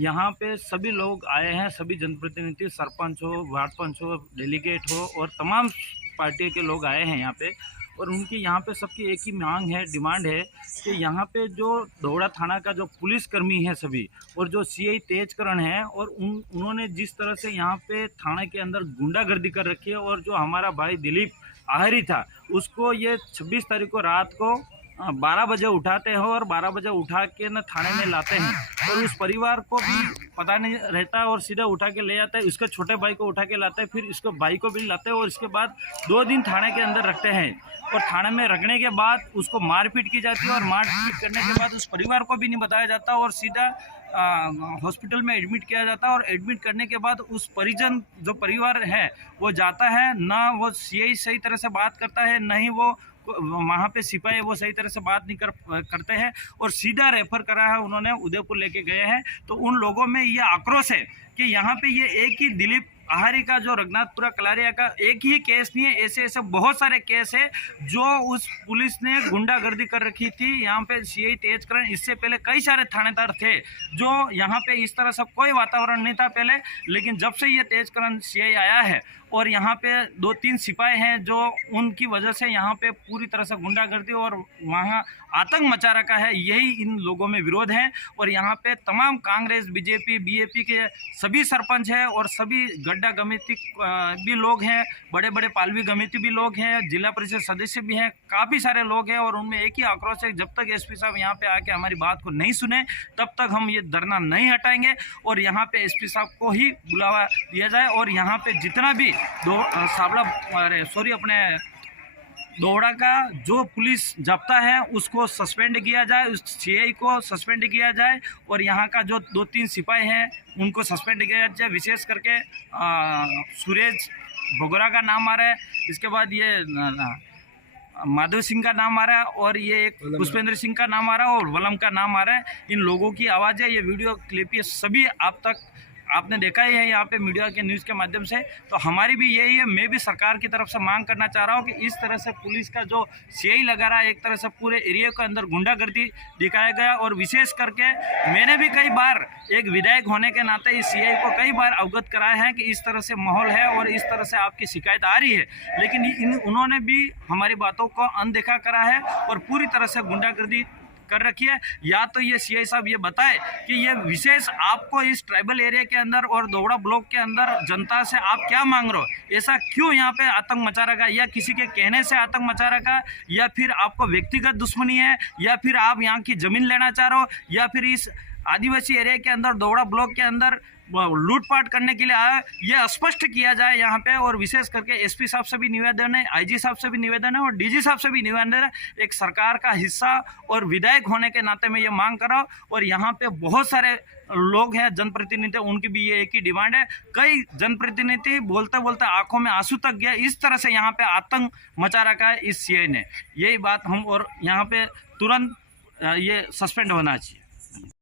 यहाँ पे सभी लोग आए हैं, सभी जनप्रतिनिधि, सरपंच हो, वार्ड पंच हो, डेलीगेट हो और तमाम पार्टी के लोग आए हैं यहाँ पे। और उनकी यहाँ पे सबकी एक ही मांग है, डिमांड है कि यहाँ पे जो दोहड़ा थाना का जो पुलिसकर्मी है सभी, और जो सीआई तेजकरण है, और उन्होंने जिस तरह से यहाँ पे थाने के अंदर गुंडागर्दी कर रखी है, और जो हमारा भाई दिलीप आहिरी था उसको ये 26 तारीख को रात को 12 बजे उठाते हो और 12 बजे उठा के न थाने में लाते हैं, और उस परिवार को भी पता नहीं रहता और सीधा उठा के ले जाते हैं। उसके छोटे भाई को उठा के लाते हैं, फिर इसको भाई को भी लाते हैं, और इसके बाद 2 दिन थाने के अंदर रखते हैं। और थाने में रखने के बाद उसको मारपीट की जाती है, और मारपीट करने के बाद उस परिवार को भी नहीं बताया जाता, और सीधा हॉस्पिटल में एडमिट किया जाता है। और एडमिट करने के बाद उस परिजन जो परिवार है वो जाता है, ना वो सीआई सही तरह से बात करता है, ना ही वो वहाँ पे सिपाही वो सही तरह से बात नहीं करते हैं, और सीधा रेफर करा है उन्होंने, उदयपुर लेके गए हैं। तो उन लोगों में ये आक्रोश है कि यहाँ पे ये एक ही दिलीप आहारी का, जो रघुनाथपुरा कलारिया का एक ही केस नहीं है, ऐसे ऐसे बहुत सारे केस है जो उस पुलिस ने गुंडागर्दी कर रखी थी। यहाँ पे सीआई तेजकरण, इससे पहले कई सारे थानेदार थे जो यहाँ पे इस तरह से कोई वातावरण नहीं था पहले, लेकिन जब से ये तेजकरण सीआई आया है, और यहाँ पे 2-3 सिपाही हैं जो उनकी वजह से यहाँ पे पूरी तरह से गुंडागर्दी और वहाँ आतंक मचा रखा है, यही इन लोगों में विरोध है। और यहाँ पे तमाम कांग्रेस, बीजेपी, बीएपी के सभी सरपंच हैं, और सभी गड्ढा कमेटी भी लोग हैं, बड़े बड़े पालवी कमेटी भी लोग हैं, जिला परिषद सदस्य भी हैं, काफ़ी सारे लोग हैं। और उनमें एक ही आक्रोश है, जब तक एसपी साहब यहाँ पे आके हमारी बात को नहीं सुने तब तक हम ये धरना नहीं हटाएंगे, और यहाँ पे एसपी साहब को ही बुलावा दिया जाए, और यहाँ पे जितना भी दोहड़ा का जो पुलिस जब्ता है उसको सस्पेंड किया जाए, उस सीआई को सस्पेंड किया जाए, और यहाँ का जो 2-3 सिपाही हैं उनको सस्पेंड किया जाए। विशेष करके सुरेश भोगरा का नाम आ रहा है, इसके बाद ये माधव सिंह का नाम आ रहा है, और ये एक पुष्पेंद्र सिंह का नाम आ रहा है, और वलम का नाम आ रहा है। इन लोगों की आवाज़ है, ये वीडियो क्लिप ये सभी आप तक आपने देखा ही है यहाँ पे मीडिया के न्यूज़ के माध्यम से। तो हमारी भी यही है, मैं भी सरकार की तरफ से मांग करना चाह रहा हूँ कि इस तरह से पुलिस का जो सीआई लगा रहा है, एक तरह से पूरे एरिया के अंदर गुंडागर्दी दिखाया गया। और विशेष करके मैंने भी कई बार एक विधायक होने के नाते इस सीआई को कई बार अवगत कराया है कि इस तरह से माहौल है और इस तरह से आपकी शिकायत आ रही है, लेकिन उन्होंने भी हमारी बातों को अनदेखा करा है और पूरी तरह से गुंडागर्दी कर रखी है। या तो ये सीआई साहब ये बताए कि ये विशेष आपको इस ट्राइबल एरिया के अंदर और दोहड़ा ब्लॉक के अंदर जनता से आप क्या मांग रहे हो, ऐसा क्यों यहाँ पे आतंक मचा रखा, या किसी के कहने से आतंक मचा रखा, या फिर आपको व्यक्तिगत दुश्मनी है, या फिर आप यहाँ की जमीन लेना चाह रहे हो, या फिर इस आदिवासी एरिया के अंदर दोहड़ा ब्लॉक के अंदर लूटपाट करने के लिए आया, ये स्पष्ट किया जाए यहाँ पे। और विशेष करके एसपी साहब से भी निवेदन है, आईजी साहब से भी निवेदन है, और डीजी साहब से भी निवेदन है। एक सरकार का हिस्सा और विधायक होने के नाते मैं ये मांग कर रहा हूँ। और यहाँ पे बहुत सारे लोग हैं, जनप्रतिनिधि, उनकी भी ये एक ही डिमांड है। कई जनप्रतिनिधि बोलते बोलते आंखों में आंसू तक गया, इस तरह से यहाँ पे आतंक मचा रखा है इस सीआई ने। यही बात हम, और यहाँ पे तुरंत ये सस्पेंड होना चाहिए।